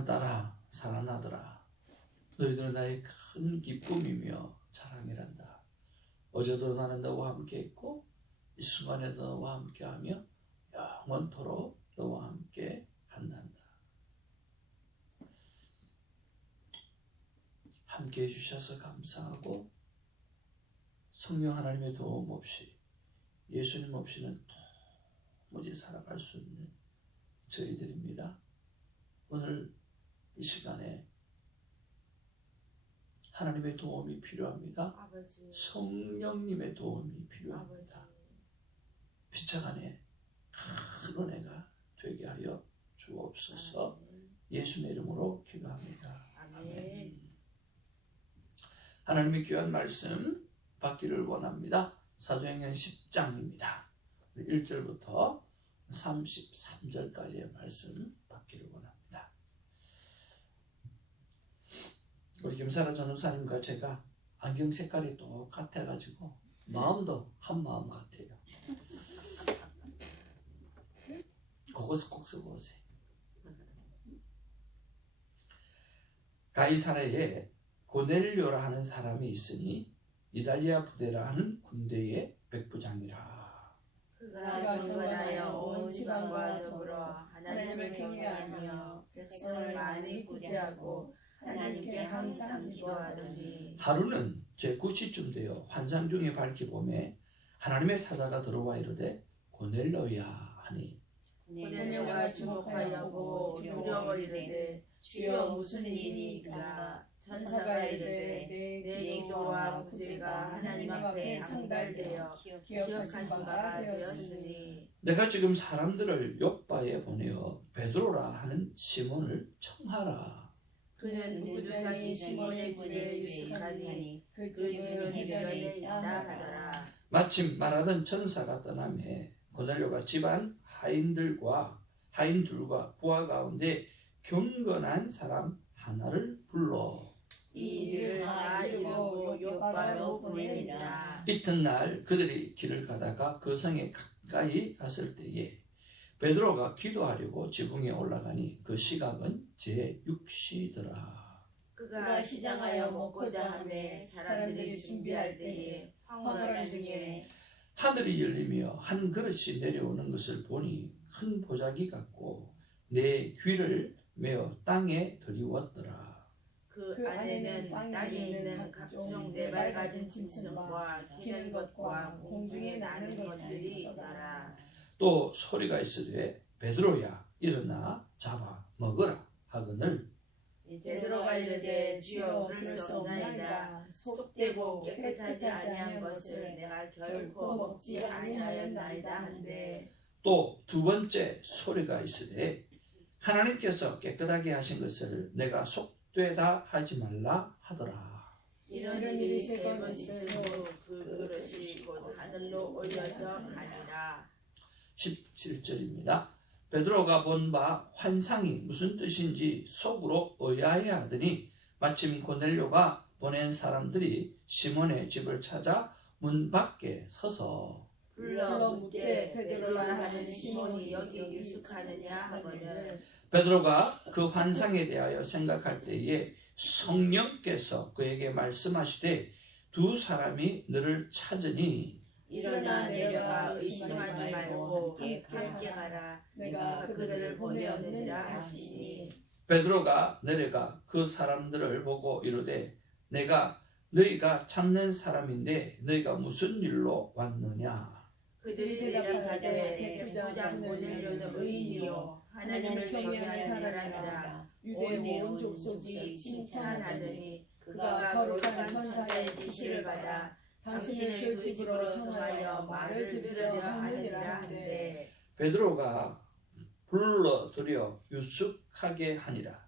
나는 딸아 살아나더라. 너희들은 나의 큰 기쁨이며 자랑이란다. 어제도 나는 너와 함께 있고 이 순간에도 너와 함께하며 영원토록 너와 함께 한단다. 함께 해주셔서 감사하고 성령 하나님의 도움 없이 예수님 없이는 도무지 살아갈 수 없는 저희들입니다. 오늘 이 시간에 하나님의 도움이 필요합니다. 아버지. 성령님의 도움이 필요합니다. 아버지. 피차간에 큰 은혜가 되게 하여 주옵소서. 예수의 이름으로 기도합니다. 아멘. 하나님의 귀한 말씀 받기를 원합니다. 사도행전 10장입니다. 1절부터 33절까지의 말씀 받기를 원합니다. 우리 김사라 전우사님과 제가 안경 색깔이 똑같아가지고 마음도 한 마음 같아요. 그것을 꼭 써보세요. 가이사라에 고넬료라 하는 사람이 있으니 이달리아 부대라 하는 군대의 백부장이라. 그가 경건하여 온 지방과 더불어 하나님을 경외하며 백성을 많이 구제하고 하나님께 항상 기도하더니 하루는 제9시쯤 되어 환상 중에 밝히 보매 하나님의 사자가 들어와 이르되 고넬료야 하니 고넬료가 주목하여고 두려워 이르되 주여 무슨 일이니까. 천사가 이르되 내 기도와 구제가 하나님 앞에 상달되어 기억하신 바가 되었으니 내가 지금 사람들을 요빠에 보내어 베드로라 하는 시몬을 청하라. 그는 무두장이 시몬의 집에 유숙하니 그 집은 해변에 있다 하더라. 마침 말하던 천사가 떠나매 고넬료가 집안 하인들과 부하 가운데 경건한 사람 하나를 불러 이 일을 다 이루고 요빠로 보내니라. 이튿날 그들이 길을 가다가 그 성에 가까이 갔을 때에 베드로가 기도하려고 지붕에 올라가니 그 시각은 제6시더라. 그가 시장하여 먹고자 하매 사람들이 준비할 때에 황홀한 중에 하늘이 열리며 한 그릇이 내려오는 것을 보니 큰 보자기 같고 내 귀를 메어 땅에 들이웠더라. 그 안에는 땅에 있는 각종 네발 가진 짐승과 기는 것과 공중에 나는 것들이 있더라. 또 소리가 있으되 베드로야 일어나 잡아 먹으라 하거늘 베드로가 이르되 주여 그럴 수 없나이다. 속되고 깨끗하지 아니한 것을 내가 결코 먹지 아니하였나이다 한데 또 두 번째 소리가 있으되 하나님께서 깨끗하게 하신 것을 내가 속되다 하지 말라 하더라. 이런 일이 세 번 있으므로 그 그릇이 곧 하늘로 올려져 가니라. 17절입니다. 베드로가 본 바 환상이 무슨 뜻인지 속으로 의아해하더니 마침 고넬료가 보낸 사람들이 시몬의 집을 찾아 문 밖에 서서 불러 묻되 베드로라 하는 시몬이 여기 유숙하느냐 하거늘 베드로가 그 환상에 대하여 생각할 때에 성령께서 그에게 말씀하시되 두 사람이 너를 찾으니 일어나 내려가 의심하지 말고 함께 가라. 내가 그들을 보내었느니라 하시니 베드로가 내려가 그 사람들을 보고 이르되 내가 너희가 찾는 사람인데 너희가 무슨 일로 왔느냐. 그들이 대답하되 백부장 고넬료는 의인이요 하나님을 경외하는 사람이라 유대 온 족속이 칭찬하더니 그가 거룩한 천사의 지시를 받아 당신을 그 집으로 청하여 말을 들으려 하느니라 한데 베드로가 불러들여 유숙하게 하니라.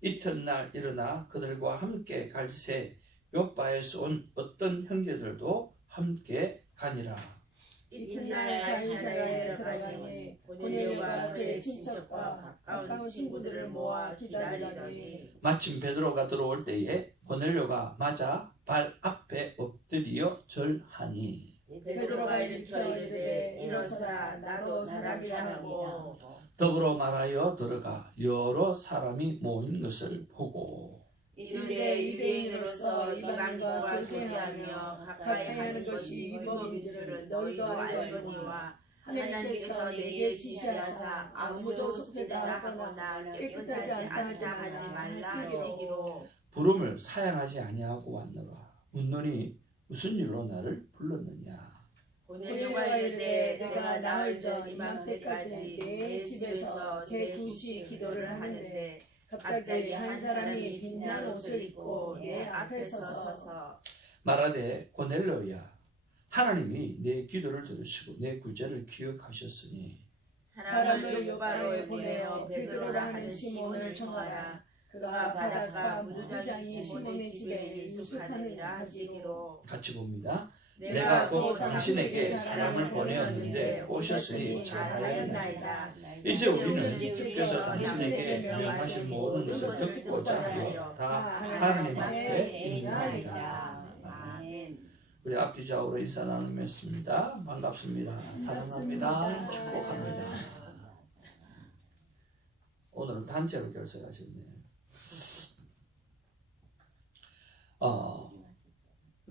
이튿날 일어나 그들과 함께 갈새 요빠에서 온 어떤 형제들도 함께 가니라. 이튿날 가이사랴에 들어가니 고넬료가 그의 친척과 가까운 친구들을 모아 기다리더니 마침 베드로가 들어올 때에 고넬료가 맞아 발 앞에 엎드려 절하니 베드로가 일으켜 이르되 일어서라 나도 사람이라 하고 더불어 말하여 들어가 여러 사람이 모인 것을 보고 이르되 유대인으로서 이방인과 교제하며 가까이 하는 것이 율법인 줄은 너희도 알거니와 하나님께서 내게 지시하사 아무도 속되다 하거나 깨끗하지 않다 하지 말라 하시기로 부름을 사양하지 아니하고 왔노라. 묻노니 무슨 일로 나를 불렀느냐. 고넬료가 이르되 내가 나흘 전 이맘때까지 내 집에서 제 2시 기도를 하는데 갑자기 한 사람이 빛난 옷을 입고 내 앞에 서서 말하되 고넬료야 하나님이 내 기도를 들으시고 내 구제를 기억하셨으니 사람을 요바로 보내어 베드로라 하는 시몬을 청하라. 그가 바닷가 무두장이 시몬의 집에 유숙하느니라 하시기로. 같이 봅니다. 내가 곧 당신에게 사람을 보내었는데 오셨으니 잘하였나이다. 이제 우리는 주께서 당신에게 명하신 모든 것을 듣고자 하여 다 하나님 앞에 있나이다. 우리 앞뒤 좌우로 인사 나누겠습니다. 반갑습니다. 사랑합니다. 축복합니다. 오늘은 단체로 결석하셨네요.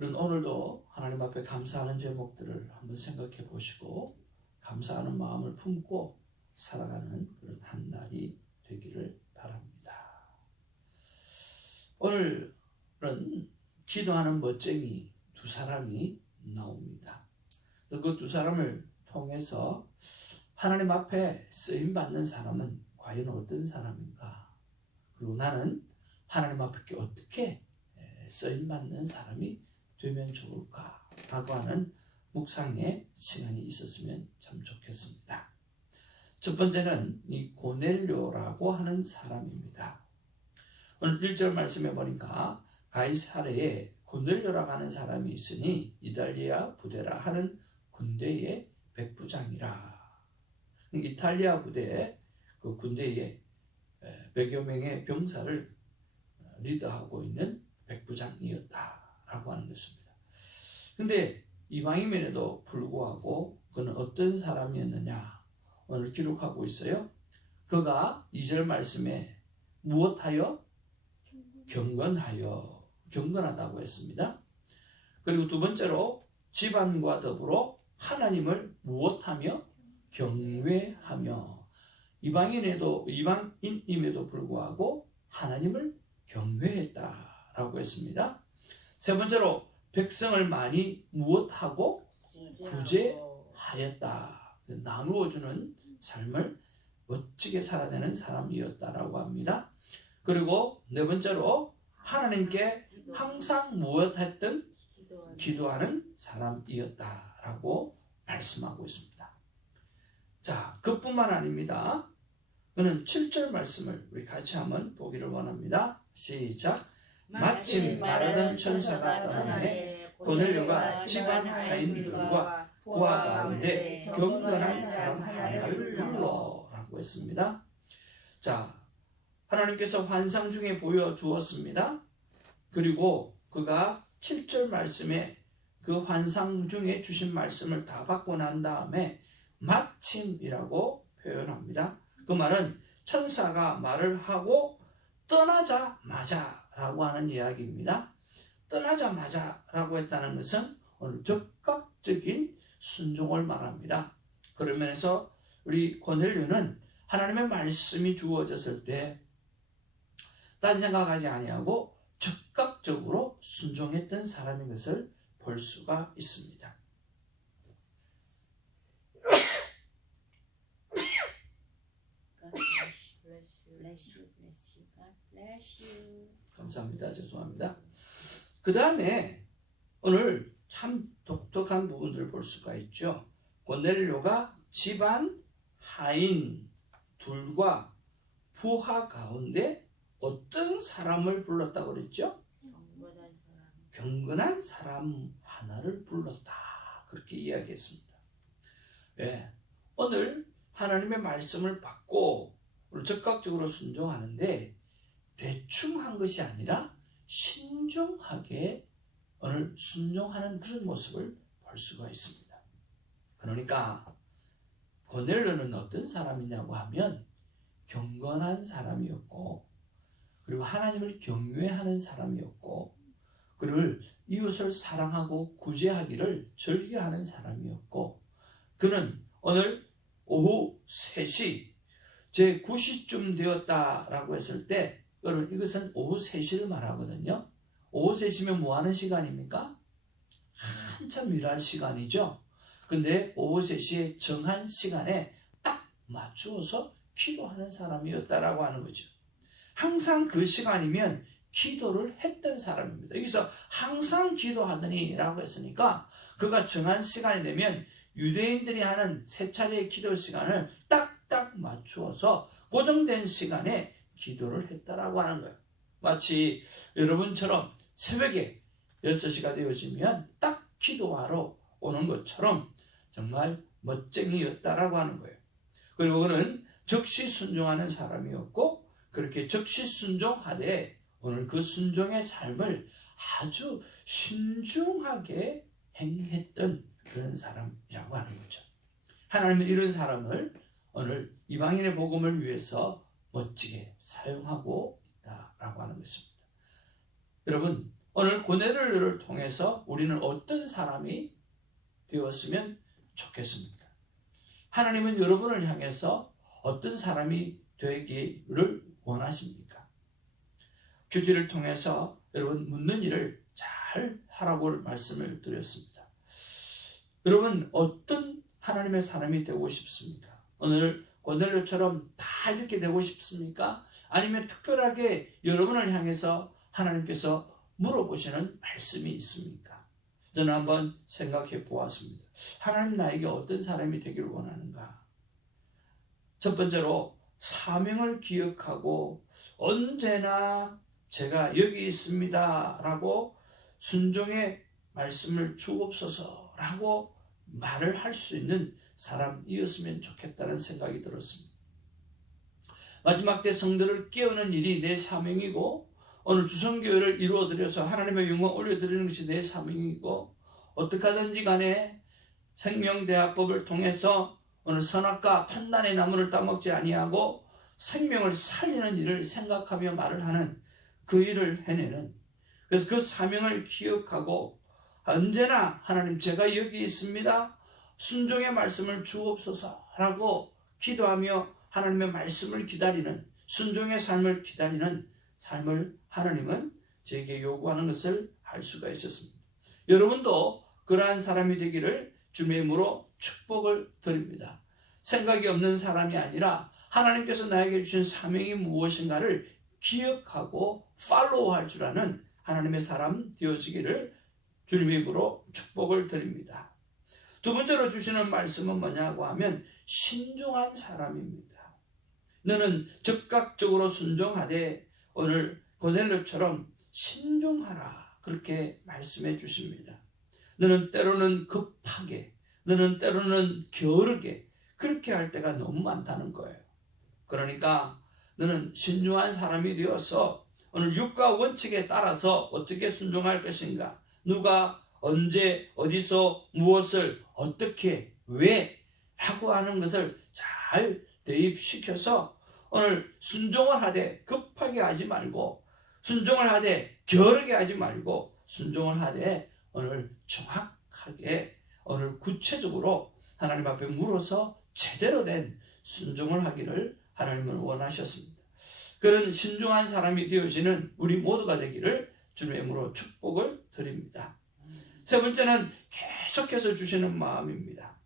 오늘도 하나님 앞에 감사하는 제목들을 한번 생각해 보시고 감사하는 마음을 품고 살아가는 그런 한 날이 되기를 바랍니다. 오늘은 기도하는 멋쟁이 두 사람이 나옵니다. 그 두 사람을 통해서 하나님 앞에 쓰임받는 사람은 과연 어떤 사람인가? 그리고 나는 하나님 앞에 어떻게 쓰임받는 사람이 되면 좋을까? 라고 하는 묵상의 시간이 있었으면 참 좋겠습니다. 첫 번째는 이 고넬료라고 하는 사람입니다. 오늘 1절 말씀해 보니까 가이사랴에 고넬료라고 하는 사람이 있으니 이탈리아 부대라 하는 군대의 백부장이라. 이탈리아 부대 그 군대의 100여 명의 병사를 리더하고 있는 백부장이었다라고 하는 것입니다. 근데 이방인임에도 불구하고 그는 어떤 사람이었느냐 오늘 기록하고 있어요. 그가 2절 말씀에 무엇하여? 경건하다고 했습니다. 그리고 두 번째로 집안과 더불어 하나님을 무엇하며? 경외하며. 이방인임에도 불구하고 하나님을 경외했다라고 했습니다. 세 번째로 백성을 많이 무엇하고? 구제하였다. 나누어주는 삶을 멋지게 살아내는 사람이었다라고 합니다. 그리고 네 번째로 하나님께 항상 무엇했던? 기도하는 사람이었다라고 말씀하고 있습니다. 자, 그뿐만 아닙니다. 그는 7절 말씀을 우리 같이 한번 보기를 원합니다. 시작. 마침 말하던 천사가 떠나매 고넬료가 집안 하인들과 부하 가운데 경건한 사람 하나를 불러라고 했습니다. 자, 하나님께서 환상 중에 보여주었습니다. 그리고 그가 7절 말씀에 그 환상 중에 주신 말씀을 다 받고 난 다음에 마침이라고 표현합니다. 그 말은 천사가 말을 하고 떠나자마자 라고 하는 이야기입니다. 떠나자마자 라고 했다는 것은 오늘 즉각적인 순종을 말합니다. 그런 면에서 우리 고넬료는 하나님의 말씀이 주어졌을 때 딴 생각하지 아니하고 즉각적으로 순종했던 사람인 것을 볼 수가 있습니다. 감사합니다. 죄송합니다. 그 다음에 오늘 참 독특한 부분들을 볼 수가 있죠. 고넬료가 집안 하인 둘과 부하 가운데 어떤 사람을 불렀다고 그랬죠? 경건한 사람 하나를 불렀다. 그렇게 이야기했습니다. 네. 오늘 하나님의 말씀을 받고 적극적으로 순종하는데 대충 한 것이 아니라 신중하게 오늘 순종하는 그런 모습을 볼 수가 있습니다. 그러니까 고넬료는 어떤 사람이냐고 하면 경건한 사람이었고, 그리고 하나님을 경외하는 사람이었고, 그를 이웃을 사랑하고 구제하기를 즐겨하는 사람이었고, 그는 오늘 오후 3시 제 9시쯤 되었다라고 했을 때, 여러분 이것은 오후 3시를 말하거든요. 오후 3시면 뭐 하는 시간입니까? 한참 일할 시간이죠. 근데 오후 3시에 정한 시간에 딱 맞추어서 기도하는 사람이었다라고 하는 거죠. 항상 그 시간이면 기도를 했던 사람입니다. 여기서 항상 기도하더니 라고 했으니까 그가 정한 시간이 되면 유대인들이 하는 세 차례의 기도 시간을 딱딱 맞추어서 고정된 시간에 기도를 했다라고 하는 거예요. 마치 여러분처럼 새벽에 6시가 되어지면 딱 기도하러 오는 것처럼 정말 멋쟁이였다라고 하는 거예요. 그리고 그는 적시 순종하는 사람이었고, 그렇게 적시 순종하되 오늘 그 순종의 삶을 아주 신중하게 행했던 그런 사람이라고 하는 거죠. 하나님은 이런 사람을 오늘 이방인의 복음을 위해서 멋지게 사용하고 있다라고 하는 것입니다. 여러분, 오늘 고넬료를 통해서 우리는 어떤 사람이 되었으면 좋겠습니까? 하나님은 여러분을 향해서 어떤 사람이 되기를 원하십니까? 큐티를 통해서 여러분 묻는 일을 잘 하라고 말씀을 드렸습니다. 여러분 어떤 하나님의 사람이 되고 싶습니까? 오늘 고넬료처럼 다 이렇게 되고 싶습니까? 아니면 특별하게 여러분을 향해서 하나님께서 물어보시는 말씀이 있습니까? 저는 한번 생각해 보았습니다. 하나님 나에게 어떤 사람이 되기를 원하는가? 첫 번째로 사명을 기억하고 언제나 제가 여기 있습니다 라고 순종의 말씀을 주옵소서 라고 말을 할 수 있는 사람이었으면 좋겠다는 생각이 들었습니다. 마지막 때 성도를 깨우는 일이 내 사명이고, 오늘 주성교회를 이루어드려서 하나님의 영광 올려드리는 것이 내 사명이고, 어떻게 하든지 간에 생명대화법을 통해서 오늘 선악과 판단의 나무를 따먹지 아니하고 생명을 살리는 일을 생각하며 말을 하는 그 일을 해내는, 그래서 그 사명을 기억하고 언제나 하나님 제가 여기 있습니다, 순종의 말씀을 주옵소서라고 기도하며 하나님의 말씀을 기다리는, 순종의 삶을 기다리는 삶을 하나님은 저에게 요구하는 것을 알 수가 있었습니다. 여러분도 그러한 사람이 되기를 주님의 이름으로 축복을 드립니다. 생각이 없는 사람이 아니라 하나님께서 나에게 주신 사명이 무엇인가를 기억하고 팔로우할 줄 아는 하나님의 사람 되어지기를 주님의 이름으로 축복을 드립니다. 두 번째로 주시는 말씀은 뭐냐고 하면 신중한 사람입니다. 너는 적극적으로 순종하되 오늘 고넬료처럼 신중하라, 그렇게 말씀해 주십니다. 너는 때로는 급하게, 너는 때로는 게으르게 그렇게 할 때가 너무 많다는 거예요. 그러니까 너는 신중한 사람이 되어서 오늘 율과 원칙에 따라서 어떻게 순종할 것인가, 누가 언제 어디서 무엇을 어떻게 왜 라고 하는 것을 잘 대입시켜서 오늘 순종을 하되 급하게 하지 말고, 순종을 하되 게으르게 하지 말고, 순종을 하되 오늘 정확하게 오늘 구체적으로 하나님 앞에 물어서 제대로 된 순종을 하기를 하나님은 원하셨습니다. 그런 신중한 사람이 되어지는 우리 모두가 되기를 주님의 이름으로 축복을 드립니다. 세 번째는 계속해서 주시는 마음입니다.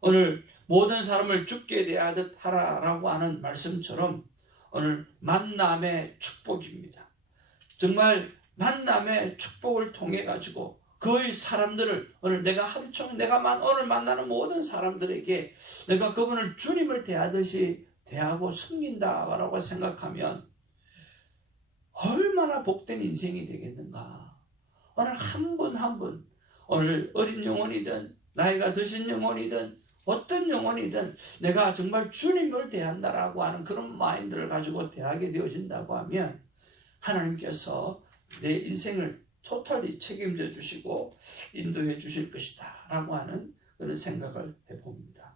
오늘 모든 사람을 죽게 대하듯 하라라고 하는 말씀처럼 오늘 만남의 축복입니다. 정말 만남의 축복을 통해 가지고 그 사람들을 오늘 내가 하루 종일 오늘 만나는 모든 사람들에게 내가 그분을 주님을 대하듯이 대하고 섬긴다라고 생각하면 얼마나 복된 인생이 되겠는가. 오늘 한 분 한 분, 오늘 어린 영혼이든 나이가 드신 영혼이든 어떤 영혼이든 내가 정말 주님을 대한다라고 하는 그런 마인드를 가지고 대하게 되어진다고 하면 하나님께서 내 인생을 토탈리 책임져 주시고 인도해 주실 것이다 라고 하는 그런 생각을 해봅니다.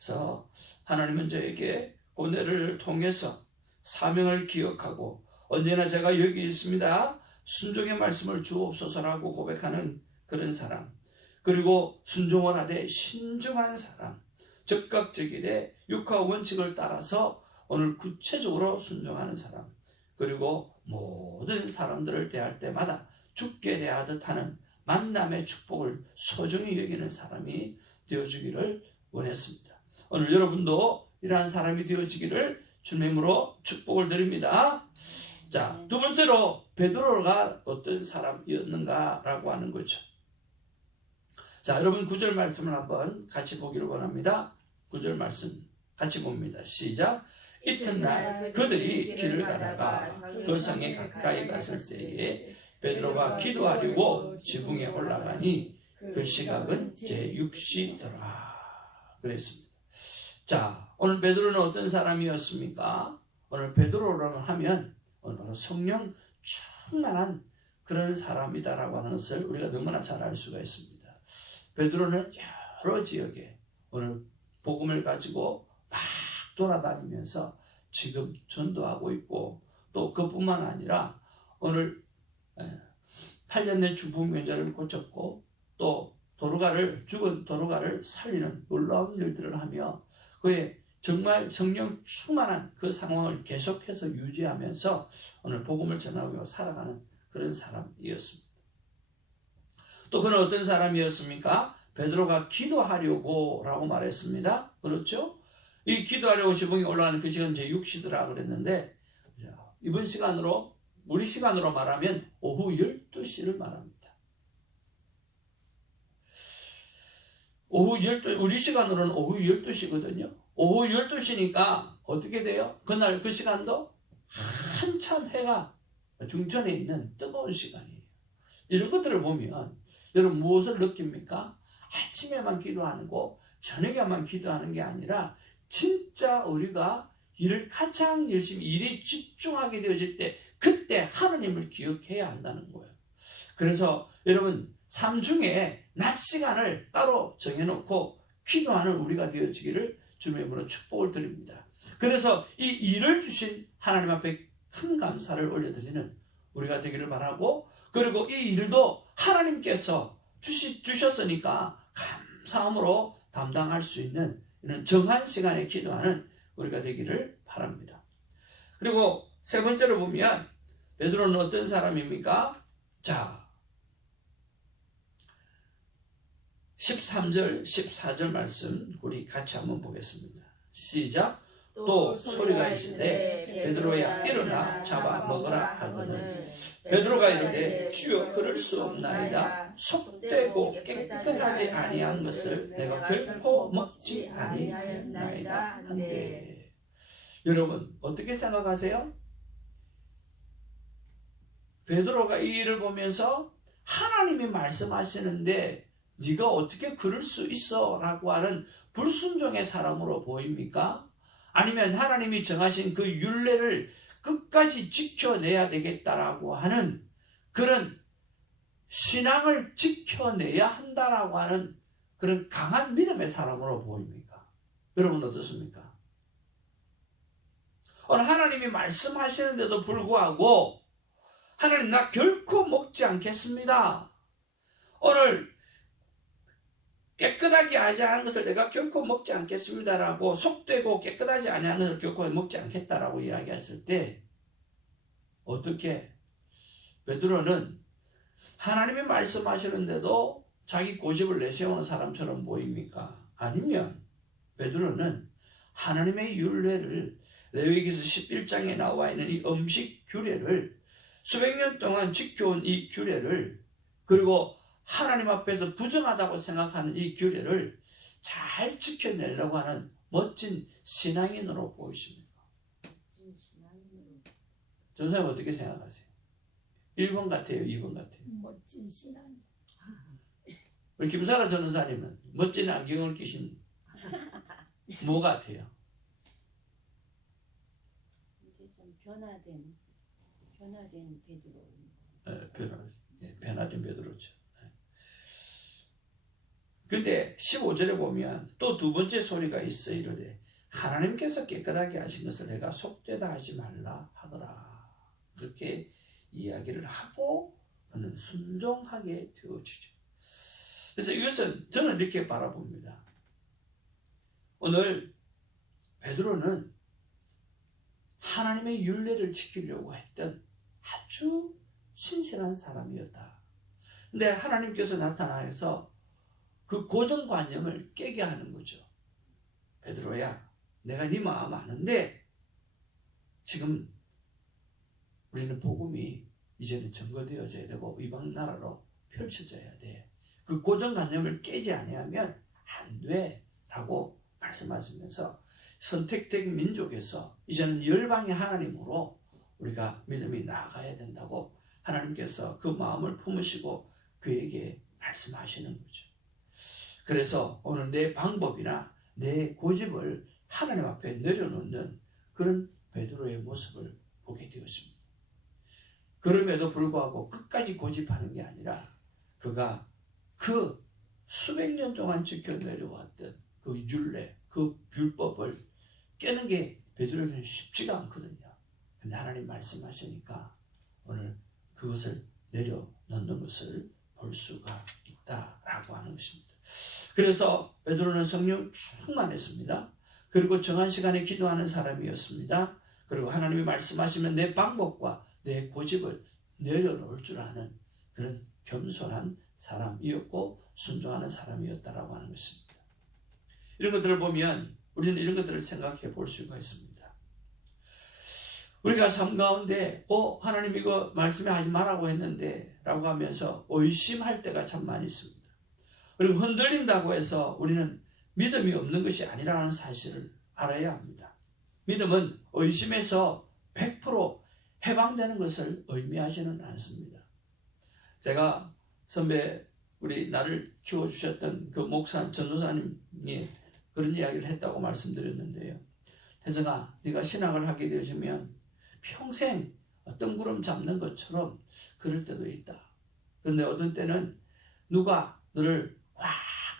그래서 하나님은 저에게 고뇌를 통해서 사명을 기억하고 언제나 제가 여기 있습니다. 순종의 말씀을 주옵소서라고 고백하는 그런 사람, 그리고 순종을 하되 신중한 사람, 적극적이되 육하 원칙을 따라서 오늘 구체적으로 순종하는 사람, 그리고 모든 사람들을 대할 때마다 죽게 대하듯 하는 만남의 축복을 소중히 여기는 사람이 되어주기를 원했습니다. 오늘 여러분도 이러한 사람이 되어지기를 주님으로 축복을 드립니다. 자, 두 번째로 베드로가 어떤 사람이었는가라고 하는 거죠. 자, 여러분 9절 말씀을 한번 같이 보기를 원합니다. 9절 말씀 같이 봅니다. 시작. 이튿날 그들이 길을 가다가 그 성에 가까이 갔을 때에 베드로가 기도하려고 지붕에 올라가니 그 시각은 제6시더라 그랬습니다. 자, 오늘 베드로는 어떤 사람이었습니까? 오늘 베드로라고 하면 오늘 바로 성령 충만한 그런 사람이다라고 하는 것을 우리가 너무나 잘 알 수가 있습니다. 베드로는 여러 지역에 오늘 복음을 가지고 막 돌아다니면서 지금 전도하고 있고, 또 그뿐만 아니라 오늘 8년 내 중풍병자를 고쳤고, 또 죽은 도르가를 살리는 놀라운 일들을 하며 그의 정말 성령 충만한 그 상황을 계속해서 유지하면서 오늘 복음을 전하고 살아가는 그런 사람이었습니다. 또 그는 어떤 사람이었습니까? 베드로가 기도하려고 라고 말했습니다. 그렇죠? 이 기도하려고 지붕에 올라가는 그 시간 제6시더라 그랬는데, 이번 시간으로, 우리 시간으로 말하면 오후 12시를 말합니다. 우리 시간으로는 오후 12시거든요. 오후 12시니까 어떻게 돼요? 그날 그 시간도 한참 해가 중천에 있는 뜨거운 시간이에요. 이런 것들을 보면 여러분 무엇을 느낍니까? 아침에만 기도하고 저녁에만 기도하는 게 아니라 진짜 우리가 일을 가장 열심히 일에 집중하게 되어질 때 그때 하나님을 기억해야 한다는 거예요. 그래서 여러분 삶 중에 낮 시간을 따로 정해놓고 기도하는 우리가 되어지기를 주님의 이름으로 축복을 드립니다. 그래서 이 일을 주신 하나님 앞에 큰 감사를 올려드리는 우리가 되기를 바라고, 그리고 이 일도 하나님께서 주셨으니까 감사함으로 담당할 수 있는 이런 정한 시간에 기도하는 우리가 되기를 바랍니다. 그리고 세 번째로 보면 베드로는 어떤 사람입니까? 자, 13절, 14절 말씀 우리 같이 한번 보겠습니다. 시작. 또 소리가 있으되 베드로야 일어나 잡아 먹으라 하거늘 베드로가 이르되 주여 그럴 수 없나이다. 속되고 깨끗하지 아니한 것을 내가 결코 먹지 아니하였나이다 한데. 여러분 어떻게 생각하세요? 베드로가 이 일을 보면서 하나님이 말씀하시는데 네가 어떻게 그럴 수 있어? 라고 하는 불순종의 사람으로 보입니까? 아니면 하나님이 정하신 그 율례를 끝까지 지켜내야 되겠다라고 하는 그런 신앙을 지켜내야 한다라고 하는 그런 강한 믿음의 사람으로 보입니까? 여러분 어떻습니까? 오늘 하나님이 말씀하시는데도 불구하고 하나님 나 결코 먹지 않겠습니다. 오늘 깨끗하게 하지 않은 것을 내가 결코 먹지 않겠습니다라고, 속되고 깨끗하지 아니한 것을 결코 먹지 않겠다라고 이야기했을 때 어떻게 베드로는 하나님이 말씀하시는데도 자기 고집을 내세우는 사람처럼 보입니까? 아니면 베드로는 하나님의 율례를, 레위기서 11장에 나와 있는 이 음식 규례를 수백 년 동안 지켜온 이 규례를, 그리고 하나님 앞에서 부정하다고 생각하는 이 규례를 잘 지켜내려고 하는 멋진 신앙인으로 보이십니까? 전사님 어떻게 생각하세요? 1번 같아요? 2번 같아요? 멋진 신앙. 우리 김사라 전사님은 멋진 안경을 끼신 뭐 같아요? 이제 좀 변화된 베드로. 변화된 베드로죠. 근데 15절에 보면 또 두 번째 소리가 있어 이르되 하나님께서 깨끗하게 하신 것을 내가 속되다 하지 말라 하더라. 그렇게 이야기를 하고 그는 순종하게 되어지죠. 그래서 이것은 저는 이렇게 바라봅니다. 오늘 베드로는 하나님의 율례를 지키려고 했던 아주 신실한 사람이었다. 근데 하나님께서 나타나서 그 고정관념을 깨게 하는 거죠. 베드로야, 내가 네 마음 아는데 지금 우리는 복음이 이제는 전거되어져야 되고 이방 나라로 펼쳐져야 돼. 그 고정관념을 깨지 아니하면 안 돼 라고 말씀하시면서 선택된 민족에서 이제는 열방의 하나님으로 우리가 믿음이 나아가야 된다고 하나님께서 그 마음을 품으시고 그에게 말씀하시는 거죠. 그래서 오늘 내 방법이나 내 고집을 하나님 앞에 내려놓는 그런 베드로의 모습을 보게 되었습니다. 그럼에도 불구하고 끝까지 고집하는 게 아니라 그가 그 수백 년 동안 지켜 내려왔던 그 율례, 그 율법을 깨는 게 베드로에게는 쉽지가 않거든요. 근데 하나님 말씀하시니까 오늘 그것을 내려놓는 것을 볼 수가 있다라고 하는 것입니다. 그래서 베드로는 성령 충만했습니다. 그리고 정한 시간에 기도하는 사람이었습니다. 그리고 하나님이 말씀하시면 내 방법과 내 고집을 내려놓을 줄 아는 그런 겸손한 사람이었고 순종하는 사람이었다라고 하는 것입니다. 이런 것들을 보면 우리는 이런 것들을 생각해 볼 수가 있습니다. 우리가 삶 가운데 하나님 이거 말씀에 하지 말라고 했는데 라고 하면서 의심할 때가 참 많이 있습니다. 그리고 흔들린다고 해서 우리는 믿음이 없는 것이 아니라는 사실을 알아야 합니다. 믿음은 의심에서 100% 해방되는 것을 의미하지는 않습니다. 제가 선배 우리 나를 키워주셨던 그 목사 전도사님이 그런 이야기를 했다고 말씀드렸는데요. 태정아, 네가 신학을 하게 되어지면 평생 뜬구름 잡는 것처럼 그럴 때도 있다. 그런데 어떤 때는 누가 너를 꽉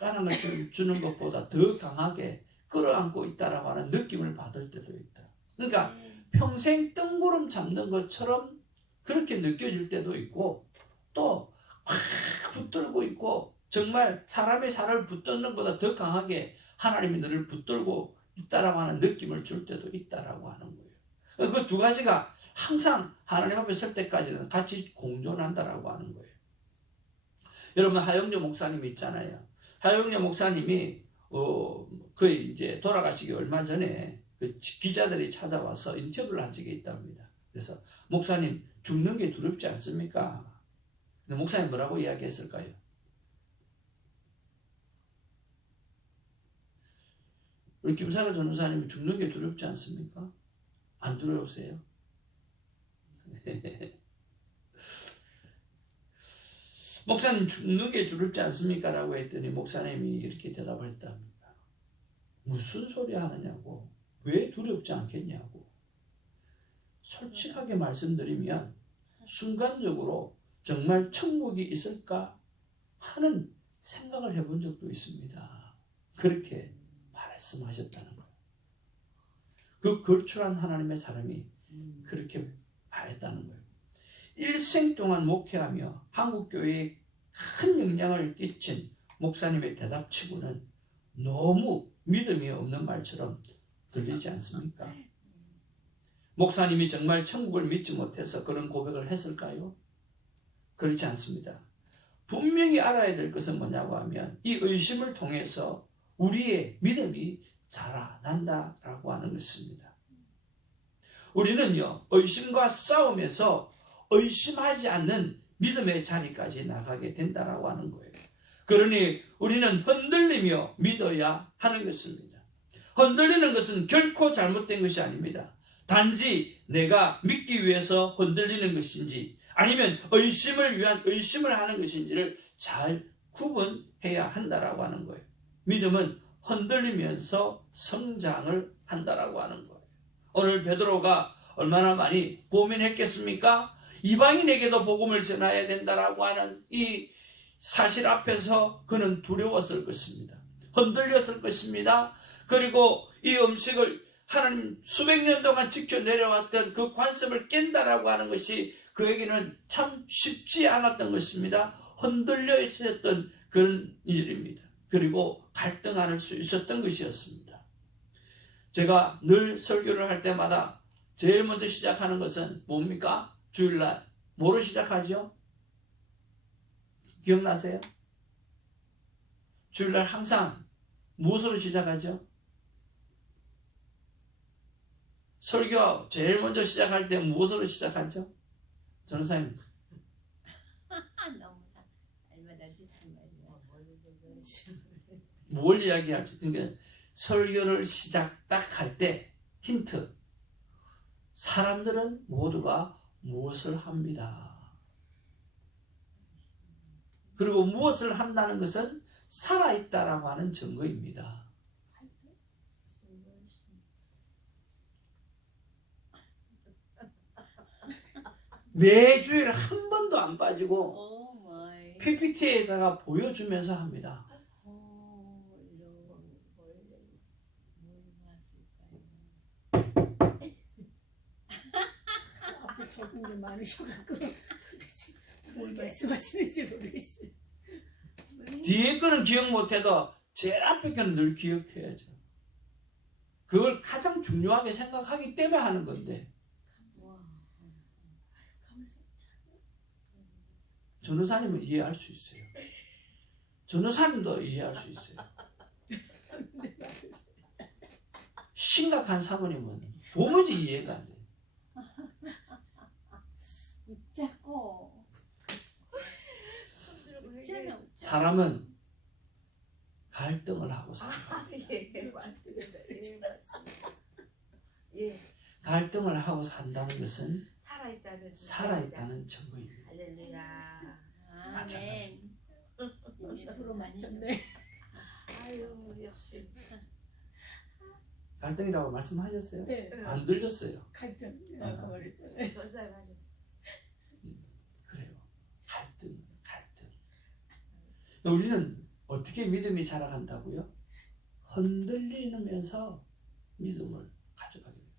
안아 주는 것보다 더 강하게 끌어안고 있다라고 하는 느낌을 받을 때도 있다. 그러니까 평생 뜬구름 잡는 것처럼 그렇게 느껴질 때도 있고 또 꽉 붙들고 있고 정말 사람의 살을 붙드는 것보다 더 강하게 하나님이 너를 붙들고 있다라고 하는 느낌을 줄 때도 있다라고 하는 거예요. 그 두 가지가 항상 하나님 앞에 설 때까지는 같이 공존한다라고 하는 거예요. 여러분 하영조 목사님 있잖아요. 하영조 목사님이 거의 이제 돌아가시기 얼마 전에 그 기자들이 찾아와서 인터뷰를 한 적이 있답니다. 그래서 목사님 죽는 게 두렵지 않습니까? 근데 목사님 뭐라고 이야기했을까요? 우리 김사라 전도사님이 죽는 게 두렵지 않습니까? 안 두려우세요? 목사님 죽는 게 두렵지 않습니까? 라고 했더니 목사님이 이렇게 대답을 했답니다. 무슨 소리 하느냐고. 왜 두렵지 않겠냐고. 솔직하게 말씀드리면 순간적으로 정말 천국이 있을까 하는 생각을 해본 적도 있습니다. 그렇게 말씀하셨다는 거예요. 그 걸출한 하나님의 사람이 그렇게 말했다는 거예요. 일생 동안 목회하며 한국교회에 큰 영향을 끼친 목사님의 대답치고는 너무 믿음이 없는 말처럼 들리지 않습니까? 목사님이 정말 천국을 믿지 못해서 그런 고백을 했을까요? 그렇지 않습니다. 분명히 알아야 될 것은 뭐냐고 하면 이 의심을 통해서 우리의 믿음이 자라난다라고 하는 것입니다. 우리는요, 의심과 싸움에서 의심하지 않는 믿음의 자리까지 나가게 된다라고 하는 거예요. 그러니 우리는 흔들리며 믿어야 하는 것입니다. 흔들리는 것은 결코 잘못된 것이 아닙니다. 단지 내가 믿기 위해서 흔들리는 것인지 아니면 의심을 위한 의심을 하는 것인지를 잘 구분해야 한다라고 하는 거예요. 믿음은 흔들리면서 성장을 한다라고 하는 거예요. 오늘 베드로가 얼마나 많이 고민했겠습니까? 이방인에게도 복음을 전해야 된다라고 하는 이 사실 앞에서 그는 두려웠을 것입니다. 흔들렸을 것입니다. 그리고 이 음식을 하나님 수백 년 동안 지켜내려왔던 그 관습을 깬다라고 하는 것이 그에게는 참 쉽지 않았던 것입니다. 흔들려 있었던 그런 일입니다. 그리고 갈등할 수 있었던 것이었습니다. 제가 늘 설교를 할 때마다 제일 먼저 시작하는 것은 뭡니까? 주일날 뭐로 시작하죠? 기억나세요? 주일날 항상 무엇으로 시작하죠? 설교 제일 먼저 시작할 때 무엇으로 시작하죠? 전도사님. 너무 알마다지 참 말이야. 뭘 이야기할지. 그러니까 설교를 시작 딱 할 때 힌트. 사람들은 모두가 무엇을 합니다. 그리고 무엇을 한다는 것은 살아있다라고 하는 증거입니다. 매주일 한 번도 안 빠지고 PPT에다가 보여주면서 합니다. 앞에 적은 게 많으셔갖고 도대체 뭘 말씀하시는지 모르겠어요. 뒤에 거는 기억 못해도 제일 앞에 거는 늘 기억해야죠. 그걸 가장 중요하게 생각하기 때문에 하는 건데. 전도사님은 이해할 수 있어요. 전도사님도 이해할 수 있어요. 심각한 사모님은 도무지 이해가 안 돼요. 웃자고. 사람은 갈등을 하고 살아요. 예, 맞습니다. 예, 맞습니다. 예, 갈등을 하고 산다는 것은 살아있다는 살아있다는 증거입니다. 할렐루야. 아멘. 20% 맞췄네. 아유, 역시. 갈등이라고 말씀하셨어요? 네. 안 들렸어요. 갈등. 아까 말했잖아요. 전사님 하셨어요. 그래요. 갈등. 우리는 어떻게 믿음이 자라간다고요? 흔들리면서 믿음을 가져가게 돼요.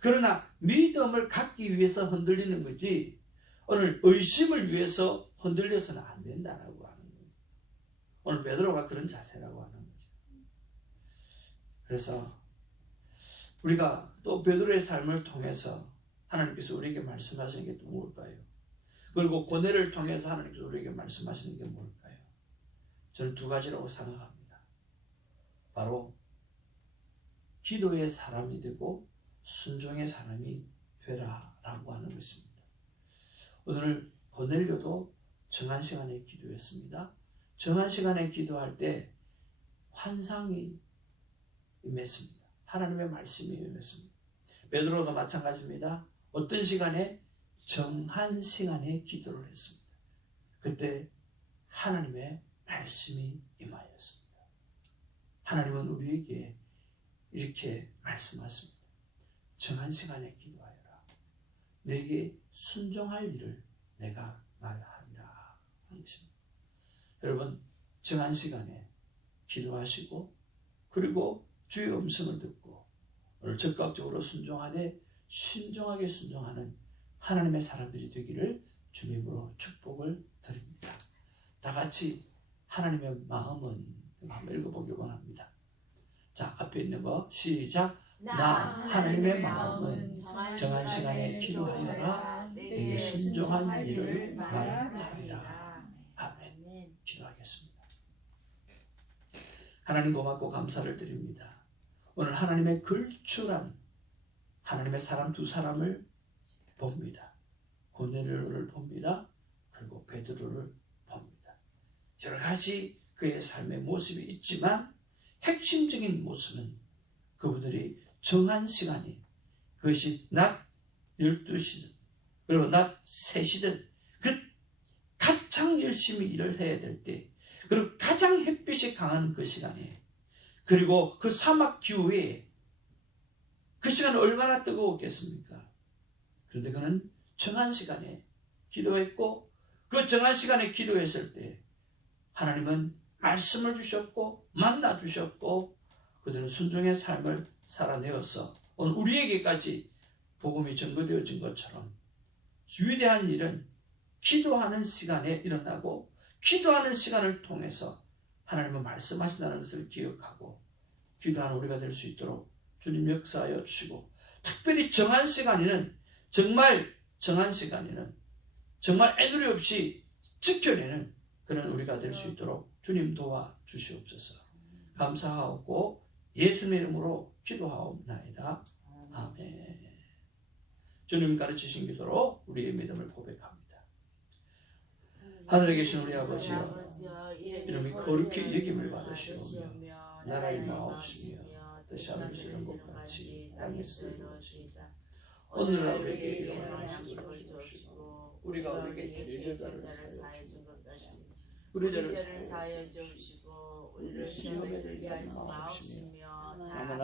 그러나 믿음을 갖기 위해서 흔들리는 거지 오늘 의심을 위해서 흔들려서는 안 된다라고 하는 거예요. 오늘 베드로가 그런 자세라고 하는 거죠. 그래서 우리가 또 베드로의 삶을 통해서 하나님께서 우리에게 말씀하시는 게 또 뭘까요? 그리고 고뇌를 통해서 하나님께서 우리에게 말씀하시는 게 뭘까요? 저는 두 가지라고 생각합니다. 바로 기도의 사람이 되고 순종의 사람이 되라라고 하는 것입니다. 오늘 고넬료도 정한 시간에 기도했습니다. 정한 시간에 기도할 때 환상이 임했습니다. 하나님의 말씀이 임했습니다. 베드로도 마찬가지입니다. 어떤 시간에? 정한 시간에 기도를 했습니다. 그때 하나님의 말씀이 임하였습니다. 하나님은 우리에게 이렇게 말씀하십니다. 정한 시간에 기도하여라. 내게 순종할 일을 내가 말하리라 하는 것입니다. 여러분, 정한 시간에 기도하시고 그리고 주의 음성을 듣고 오늘 적극적으로 순종하되 신중하게 순종하는 하나님의 사람들이 되기를 주님으로 축복을 드립니다. 다 같이 하나님의 마음은 한번 읽어보기 원합니다. 자, 앞에 있는 거 시작. 나 하나님의 마음은 정한 시간에 기도하여라. 내게 순종한 일을 말하리라. 아멘. 기도하겠습니다. 하나님 고맙고 감사를 드립니다. 오늘 하나님의 걸출한 하나님의 사람 두 사람을 봅니다. 고넬료를 봅니다. 그리고 베드로를 봅니다. 여러 가지 그의 삶의 모습이 있지만 핵심적인 모습은 그분들이 정한 시간이 그것이 낮 12시든 그리고 낮 3시든 그 가장 열심히 일을 해야 될 때 그리고 가장 햇빛이 강한 그 시간에 그리고 그 사막 기후에 그 시간은 얼마나 뜨거웠겠습니까? 그런데 그는 정한 시간에 기도했고 그 정한 시간에 기도했을 때 하나님은 말씀을 주셨고 만나 주셨고 그들은 순종의 삶을 살아내어서 오늘 우리에게까지 복음이 전거되어진 것처럼 위대한 일은 기도하는 시간에 일어나고 기도하는 시간을 통해서 하나님은 말씀하신다는 것을 기억하고 기도하는 우리가 될 수 있도록 주님 역사하여 주시고 특별히 정한 시간에는 정말 정한 시간에는 정말 애누리 없이 지켜내는 그런 우리가 될 수 있도록 주님 도와주시옵소서. 감사하고 예수님의 이름으로 기도하옵나이다. 아멘. 주님 가르치신 기도로 우리의 믿음을 고백합니다. 하늘에 계신 우리 아버지여, 이름이 거룩히 여김을 받으시오며 나라의 마옵시며 뜻이 하늘에서 이룬 것 같이 땅에서 이루어지이다. 오늘날 우리에게 일용할 음식을 주옵시고 우리가 우리에게 죄진 자를 사하여 준 것 같이 우리 죄를 사하여 주옵시고 우리를 시험에 들게 하지 마옵시며 다만